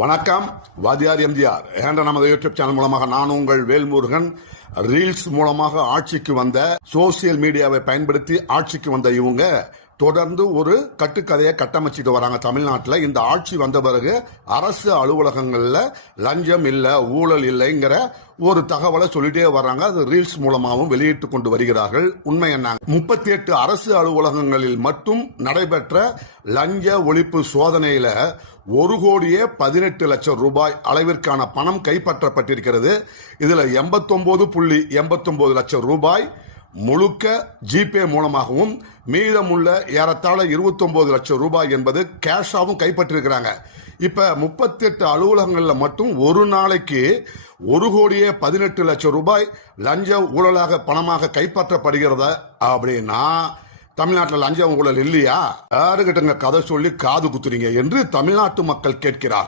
வணக்கம். வாதியார் எம்ஜிஆர் என்ற நமது யூடியூப் சேனல் மூலமாக நான் உங்கள் வேல்முருகன். ரீல்ஸ் மூலமாக ஆட்சிக்கு வந்த, சோசியல் மீடியாவை பயன்படுத்தி ஆட்சிக்கு வந்த இவங்க தொடர்ந்து ஒரு கட்டுக்கதையை கட்டமைச்சிட்டு வராங்க தமிழ்நாட்டில். இந்த ஆட்சி வந்த பிறகு அரசு அலுவலகங்கள்ல லஞ்சம் இல்லை, ஊழல் இல்லைங்கிற ஒரு தகவலை சொல்லிட்டே வர்றாங்க. அது ரீல்ஸ் மூலமாகவும் வெளியிட்டு கொண்டு வருகிறார்கள். உண்மை என்ன? 38 அரசு அலுவலகங்களில் மட்டும் நடைபெற்ற லஞ்ச ஒழிப்பு சோதனையில 1,18,00,000 ரூபாய் அளவிற்கான பணம் கைப்பற்றப்பட்டிருக்கிறது. இதுல 89.89 லட்சம் ரூபாய் முழுக்க ஜிபே மூலமாகவும், மீதமுள்ள ஏறத்தாழ 29 லட்சம் ரூபாய் என்பது கேஷாவும் கைப்பற்றிருக்கிறாங்க. இப்ப 38 அலுவலகங்கள்ல மட்டும் ஒரு நாளைக்கு 1,18,00,000 ரூபாய் லஞ்ச ஊழலாக பணமாக கைப்பற்றப்படுகிறதா அப்படின்னா தமிழ்நாட்டில் லஞ்சம் ஊழல் இல்லையா? யாருகிட்ட கதை சொல்லி காது குத்துறீங்க என்று தமிழ்நாட்டு மக்கள் கேட்கிறார்கள்.